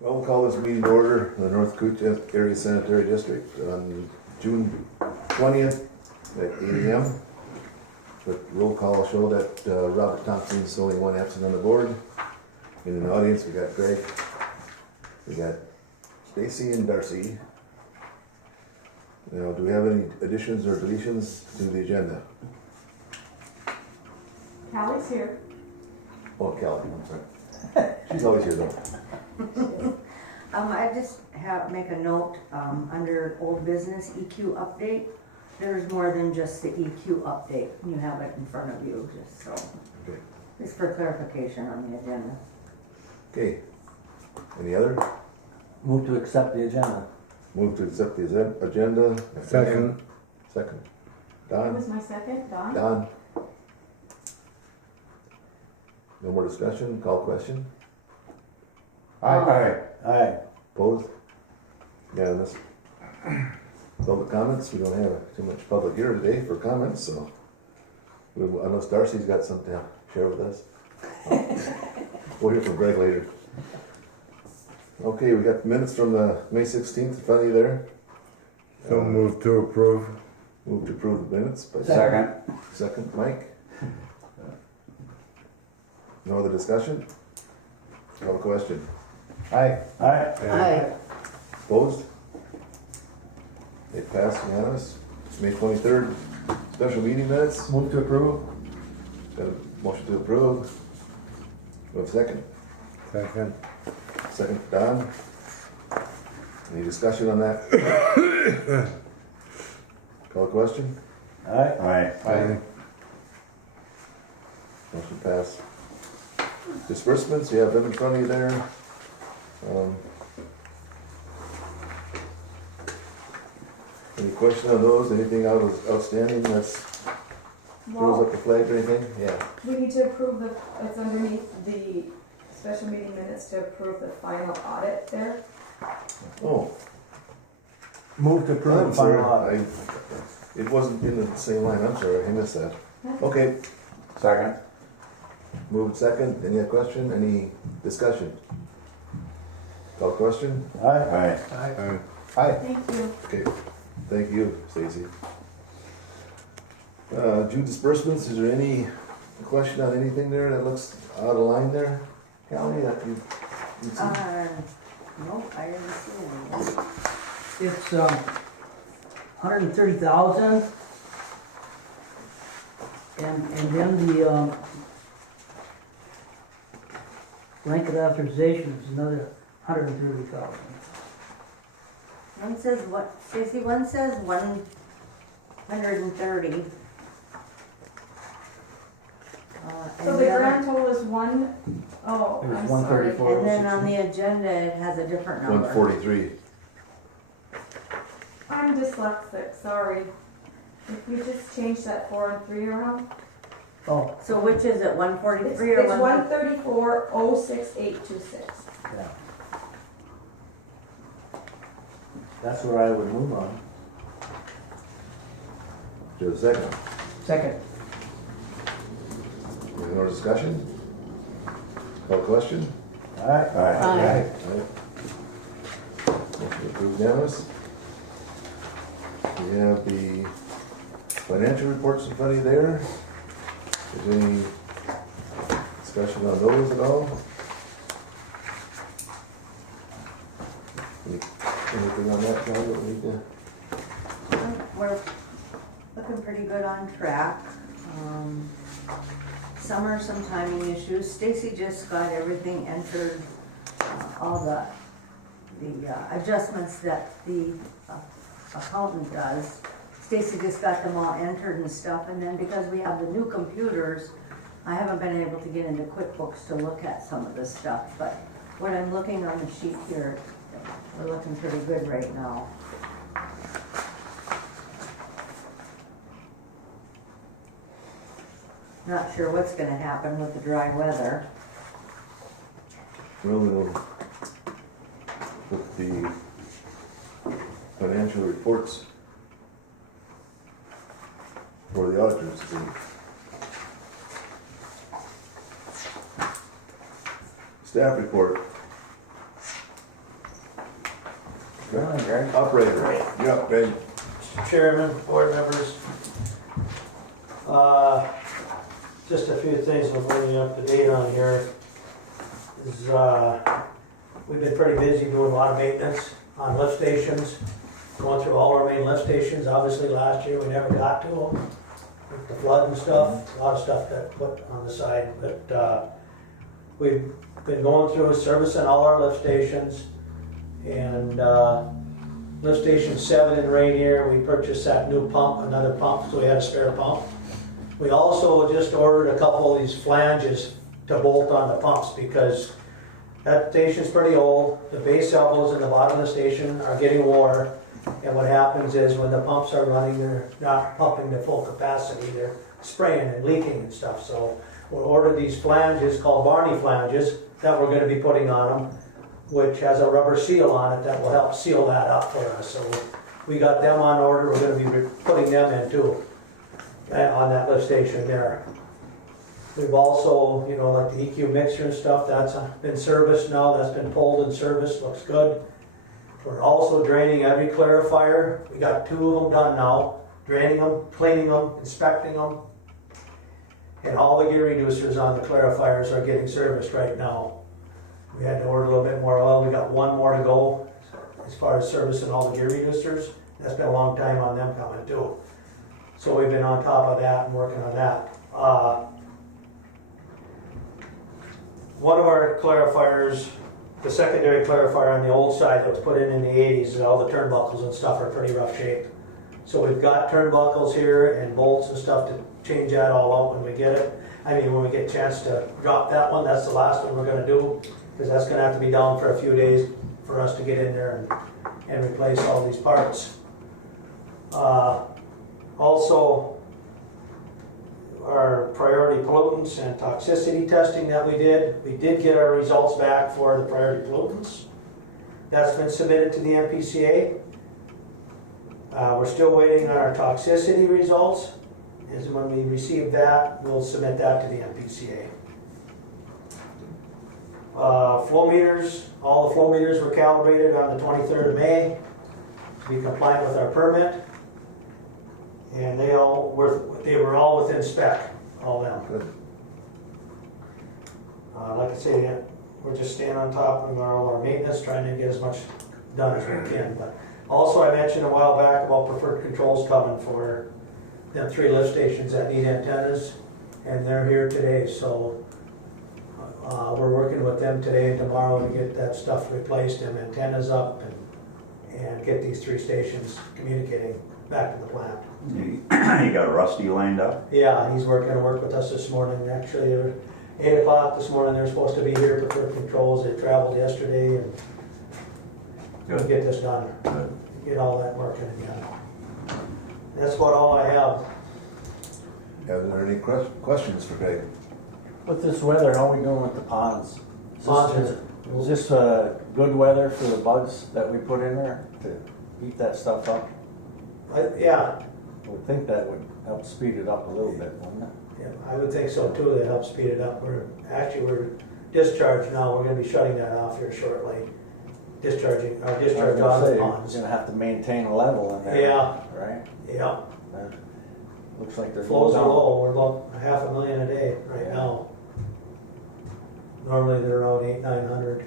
Well, we'll call this meeting to order in the North Coot Area Sanitary District on June 20th at 8 a.m. The roll call show that Robert Thompson is only one absent on the board. In the audience, we got Greg, we got Stacy and Darcy. Now, do we have any additions or deletions to the agenda? Callie's here. Oh, Kelly, I'm sorry. She's always here though. I just make a note, under old business EQ update, there's more than just the EQ update. You have it in front of you, just so. Okay. It's for clarification on the agenda. Okay. Any other? Move to accept the agenda. Move to accept the agenda. Second. Second. Who Don? was my second? Don? Don? No more discussion? Call question? Aye. Aye. Opposed? Unanimous. Public comments? We don't have too much public here today for comments, so unless Darcy's got something to share with us. We'll hear from Greg later. Okay, we got minutes from the May 16th in front of you there. So move to approve. Move to approve the minutes. By Second. Second, Mike. No other discussion? Call the question. Aye. Aye. Aye. Opposed? It passed unanimous. May 23rd, special meeting minutes. Move to approve. Got a motion to approve. We have a second. Second. Second, Don. Any discussion on that? Call the question. Aye. Aye. Motion passed. Disbursements, you have them in front of you there. Any question on those? Anything outstanding that's throws Well, up the flag or anything? Yeah. we need to approve the, it's underneath the special meeting minutes to approve the final audit there. Oh, Move to approve I'm the sorry. final audit. It wasn't in the same line. I'm sorry. I missed that. Okay. Second. Moved second. Any other question? Any discussion? Call question? Aye. Aye. Aye. Aye. Thank you. Okay. Thank you, Stacy. June disbursements, is there any question on anything there that looks out of line there? Callie, that you see? No, I didn't see anything. It's 130,000, and then the blanket authorization is another 130,000. One says what, Stacy, one says 130. So the grand total is one, oh, It was I'm sorry. 134. And then on the agenda, it has a different number. 143. I'm dyslexic, sorry. If you just change that 4 and 3 around. Oh, So which is it, 143 or It's 150? 134,06826. Yeah. That's what I would move on. Do a second. second. Any more discussion? Call question? Aye. Aye. Aye. Motion approved unanimous. We have the financial reports in front of you there. Is there any discussion on those at all? Anything on that, John, that we need to? We're looking pretty good on track. Summer, some timing issues. Stacy just got everything entered, all the adjustments that the accountant does. Stacy just got them all entered and stuff, and then because we have the new computers, I haven't been able to get into QuickBooks to look at some of this stuff, but what I'm looking on the sheet here, we're looking pretty good right now. Not sure what's gonna happen with the dry weather. Well, we'll put the financial reports for the auditors to staff report. Morning, Greg. Operator, you're up, Greg. Mr. Chairman, board members. Just a few things I'm bringing up to date on here. Is, we've been pretty busy doing a lot of maintenance on lift stations, going through all our main lift stations. Obviously, last year we never got to them with the flood and stuff. A lot of stuff got put on the side, but we've been going through servicing all our lift stations. And lift station 7 in Rainier, we purchased that new pump, another pump, so we had a spare pump. We also just ordered a couple of these flanges to bolt on the pumps because that station's pretty old. The base elbows in the bottom of the station are getting wore. And what happens is when the pumps are running, they're not pumping to full capacity. They're spraying and leaking and stuff. So we ordered these flanges called Barney flanges that we're going to be putting on them, which has a rubber seal on it that will help seal that up for us. So we got them on order. We're going to be putting them in too on that lift station there. We've also, you know, like the EQ mixer and stuff, that's been serviced now. That's been pulled and serviced. Looks good. We're also draining every clarifier. We got 2 of them done now. Draining them, cleaning them, inspecting them. And all the gear reducers on the clarifiers are getting serviced right now. We had to order a little bit more oil. We got 1 more to go as far as servicing all the gear reducers. That's been a long time on them coming too. So we've been on top of that and working on that. One of our clarifiers, the secondary clarifier on the old side that was put in the 80s, and all the turnbuckles and stuff are pretty rough shape. So we've got turnbuckles here and bolts and stuff to change that all out when we get it. I mean, when we get a chance to drop that one, that's the last one we're going to do, because that's going to have to be down for a few days for us to get in there and replace all these parts. Also, our priority pollutants and toxicity testing that we did get our results back for the priority pollutants. That's been submitted to the MPCA. We're still waiting on our toxicity results. Is when we receive that, we'll submit that to the MPCA. Flow meters, all the flow meters were calibrated on the 23rd of May to be compliant with our permit. And they were all within spec, all them. Good. Like I say, we're just staying on top of all our maintenance, trying to get as much done as we can. But also, I mentioned a while back about preferred controls coming for them 3 lift stations that need antennas, and they're here today. So we're working with them today and tomorrow to get that stuff replaced and antennas up and get these 3 stations communicating back to the plant. You got Rusty lined up? Yeah, he's going to work with us this morning. Actually, they were 8 o'clock this morning. They're supposed to be here for preferred controls. They traveled yesterday and we'll get this done. Good. Get all that working again. That's about all I have. Are there any questions for Greg? With this weather, how are we doing with the ponds? Ponds Is this good weather for the bugs that we put in there to eat that stuff up? Yeah, I would think that would help speed it up a little bit, wouldn't it? yeah, I would think so too. That helps speed it up. We're discharged now. We're going to be shutting that off here shortly. Discharge I was out gonna of say, the you're ponds. gonna have to maintain a level in there. Yeah. Right? Yeah, That looks like they're flows are down. low. We're about $500,000 a day right Yeah. now. Normally they're around 800-900.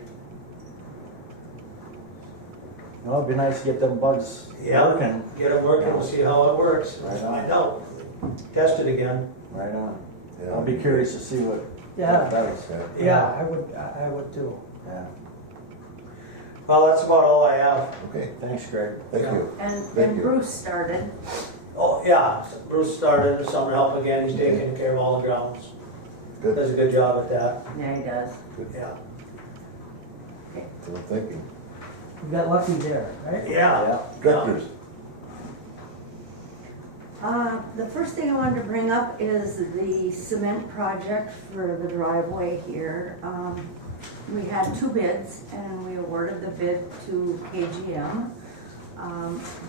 Well, it'd be nice to get them bugs Yeah. working. Get it working. We'll see how it works. Right Let's on. find out. Test it again. Right on. Yeah. I'll be curious to see what Yeah. that is. Yeah, I would too. Yeah. Well, that's about all I have. Okay, Thanks, Greg. thank Yeah. you. And, Thank and you. Bruce started. Oh, yeah, Bruce started with summer help again. He's taking care of all the grounds. Good, Does a good job at that. Yeah, he does. Yeah. so thank you. We got lucky there, right? Yeah. Directors, The first thing I wanted to bring up is the cement project for the driveway here. We had 2 bids and we awarded the bid to KGM.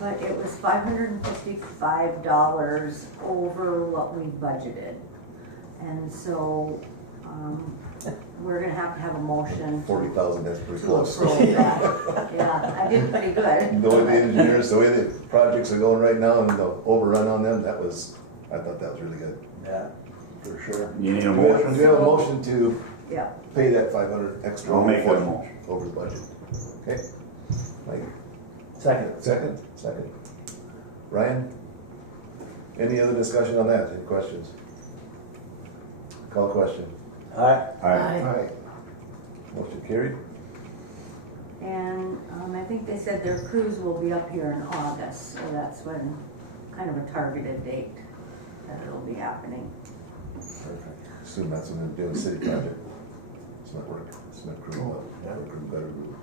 But it was $555 over what we budgeted. And so, we're gonna have a motion 40,000, that's pretty to close. approve that. Yeah, I did pretty good. The way the engineers, the way the projects are going right now and the overrun on them, I thought that was really good. Yeah, for sure. You need a Do we have motion? a motion to Yeah. pay that 500 extra? I'll make that motion. Over the budget. Okay. Mike, Second. second. Ryan? Any other discussion on that? Any questions? Call question. Aye. Aye. Motion carried. And I think they said their cruise will be up here in August, so that's when, kind of a targeted date that it'll be happening. Perfect. Assume that's when they're doing a city project. It's not work, it's not crew, but crew better group.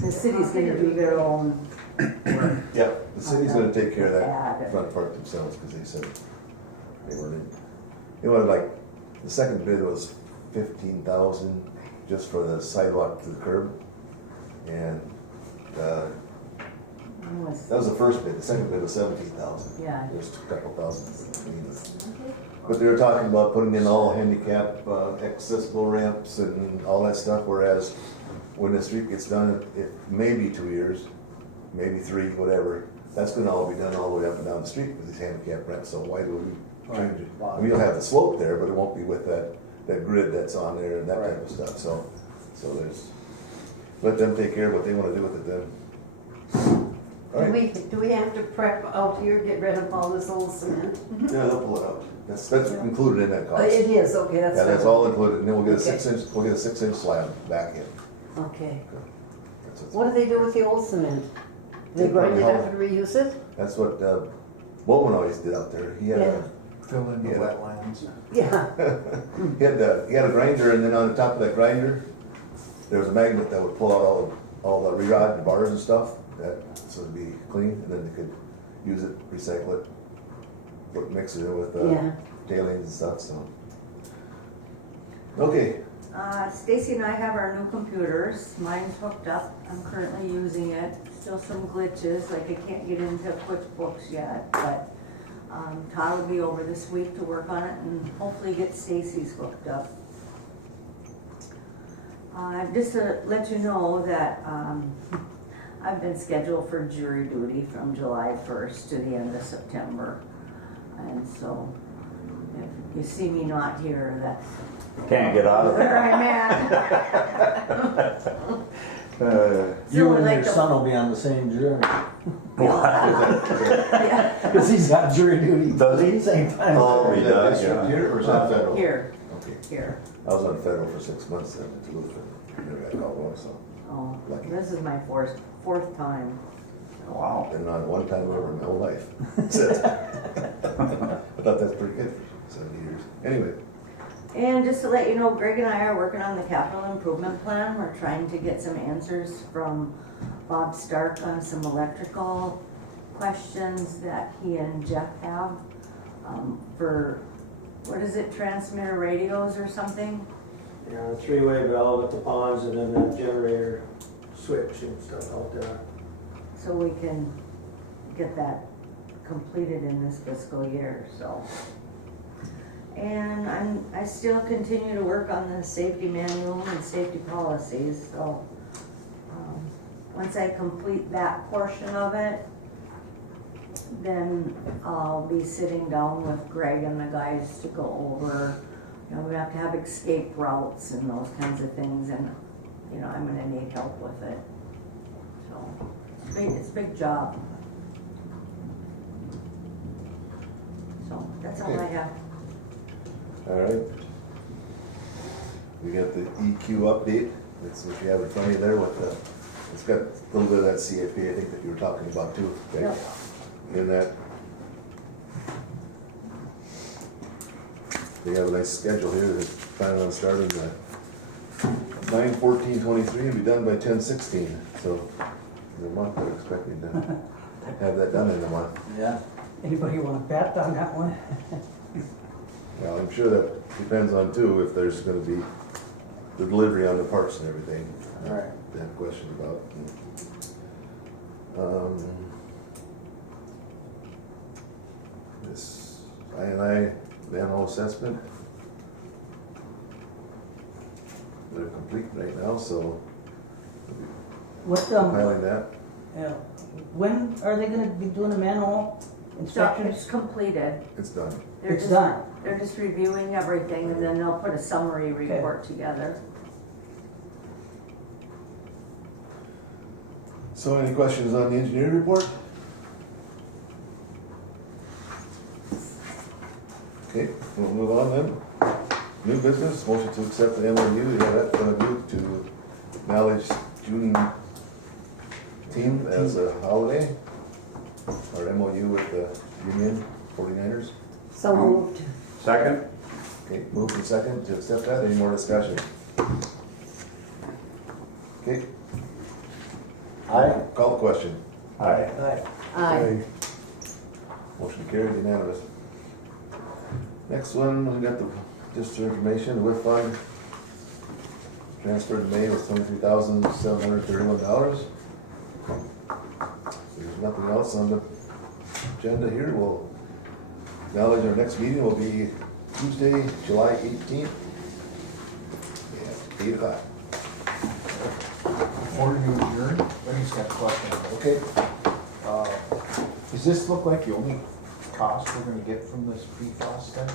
The city's gonna do their own work. Yeah, the city's gonna take care of Yeah. that front part themselves, because they said they weren't in. They wanted like, the second bid was 15,000 just for the sidewalk to the curb. And, that was the first bid, the second bid was 17,000. Yeah. There's a couple thousand between us. But they were talking about putting in all handicap accessible ramps and all that stuff, whereas when the street gets done, it may be 2 years, maybe 3, whatever. That's gonna all be done all the way up and down the street with these handicap ramps, so why do we change it? I mean, you'll have the slope there, but it won't be with that grid that's on there and that type of stuff, so there's, let them take care of what they wanna do with it then. All right. Do we have to prep out here, get rid of all this old cement? Yeah, they'll pull it out. That's included in that Oh, cost. it is, okay, that's. Yeah, that's fine. all included, and then we'll get a Okay. 6-inch, we'll get a 6-inch slab back in. Okay. That's What do they do with the old cement? They grind it up and reuse it? That's what Bowman always did out there. He had a, Fill in the Yeah. wetlands. Yeah. he had a grinder, and then on the top of that grinder, there was a magnet that would pull out all the rod, the bars and stuff, so it'd be clean, and then they could use it, recycle it, mix it in with Yeah. tailings and stuff, so. Okay, Stacy and I have our new computers. Mine's hooked up. I'm currently using it. Still some glitches, like I can't get into QuickBooks yet, but Todd will be over this week to work on it and hopefully get Stacy's hooked up. Just to let you know that I've been scheduled for jury duty from July 1st to the end of September. And so if you see me not here, that's Can't get out of where there. I'm at. You So, and like your the- son will be on the same journey, Yeah, because he's got jury duty. Does he? Same time. Oh, he is that does, district yeah. here or is that federal? here, Okay, here. I was on federal for 6 months then, in Duluth, and never got called once, so. Oh, Lucky. this is my fourth time. Wow. Been on one time ever in my whole life. That's it. I thought that's pretty good for 70 years. Anyway, And just to let you know, Greg and I are working on the capital improvement plan. We're trying to get some answers from Bob Stark on some electrical questions that he and Jeff have for, what is it, transmitter radios or something? Yeah, a 3-way valve at the ponds and then the generator switch and stuff out there. So we can get that completed in this fiscal year, so. And I still continue to work on the safety manual and safety policies, so. Once I complete that portion of it, then I'll be sitting down with Greg and the guys to go over, you know, we have to have escape routes and those kinds of things, and, you know, I'm gonna need help with it. So, it's a big job. So, that's all I have. all right. We got the EQ update. That's what you have in front of you there with the, it's got a little bit of that CAP, I think, that you were talking about too. Okay? Yep. In that. They have a nice schedule here. They're planning on starting at 9/14/23 and be done by 10/16. So in a month, they're expecting to have that done in a month. Yeah. Anybody want to bet on that one? Well, I'm sure that depends on too, if there's gonna be the delivery on the parts and everything. All right. They have questions about. This I manhole assessment. complete right now, so What, piling that. when are they gonna be doing a manhole So inspection? it's completed. It's done. They're It's just- done. They're just reviewing everything and then they'll put a summary Okay. report together. So any questions on the engineering report? Okay, we'll move on then. New business, motion to accept the MOU, yeah, that's gonna do to acknowledge Juneteenth as a holiday. Our MOU with the Union 49ers. So moved. Second? Okay, move to second to accept that, any more discussion? Okay, Aye. call the question. Aye. Aye. Aye. Motion carried unanimous. Next one, we got the, just for information, the WIF fund. Transferred in May was $23,731. There's nothing else on the agenda here. We'll acknowledge our next meeting will be Tuesday, July 18th. Yeah, 8 o'clock. Before you adjourn, let me just got a question. Okay. Does this look like the only cost we're gonna get from this PFAS thing?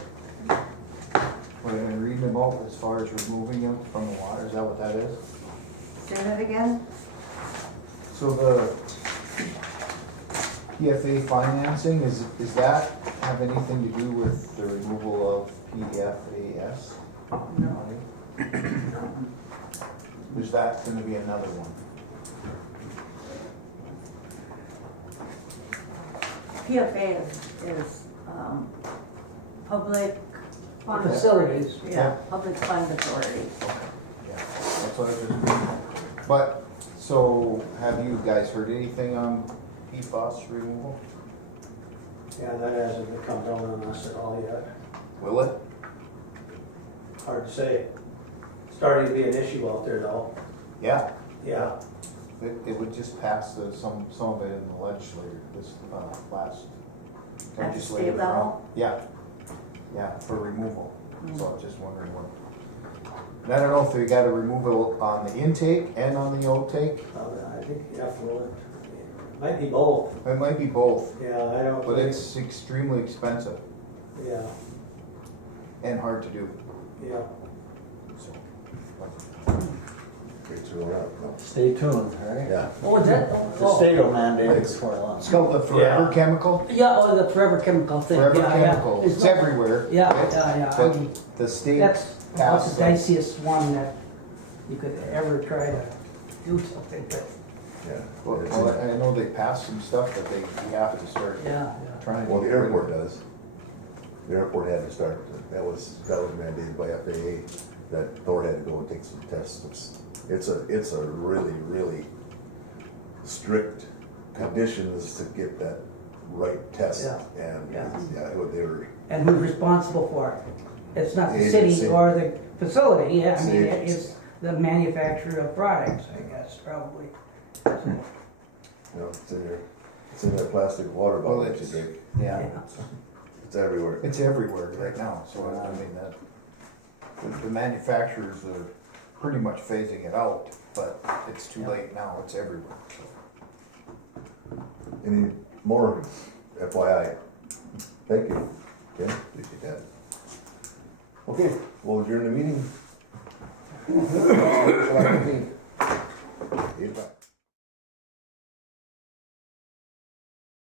What I've been reading about as far as removing them from the water, is that what that is? Say that again? So the PFA financing, is that have anything to do with the removal of PFAS? No. Is that gonna be another one? PFA is, public fund. Facilities. Yeah, public fund authority. Yeah, that's what I was just reading. But, so, have you guys heard anything on PFAS removal? Yeah, that hasn't come down on us at all yet. Will it? Hard to say. Starting to be an issue out there though. Yeah, Yeah. it would just pass some of it in the legislature this, last. At the state legislative round. level? Yeah, yeah, for removal, so I'm just wondering what. And I don't know if they gotta remove it on the intake and on the outtake, I think, yeah, for it. Might be both. it might be both, Yeah, I don't. but it's extremely expensive Yeah, and hard to do, yeah. so. Great to roll out. Stay tuned, all right? Yeah. Oh, is that? The state will mandate it before long. It's called the Forever Yeah. Chemical, Yeah, oh, the forever chemical thing. Forever Yeah, yeah. Chemical, it's not- everywhere. Yeah, yeah, I mean, But the state that's about passed the diciest one that you could ever try to do something with. Yeah. Well, I know they passed some stuff that we have to start Yeah, trying to. Well, the get rid of. airport does. The airport had to start, that was mandated by FAA, that Thor had to go and take some tests. It's a really, really strict conditions to get that right test. Yeah. And, Yeah. they were, and who's responsible for it? It's not the Agency. city or the facility, yeah, I It's mean, the it's the manufacturer of products, I guess, probably. it's in that plastic water bottle Well, that you drink. Yeah, It's everywhere. it's everywhere right now, so I mean, the manufacturers are pretty much phasing it out, but it's too late now, it's everywhere. Any more FYI? Thank you. Okay, appreciate that. Okay, we'll adjourn the meeting.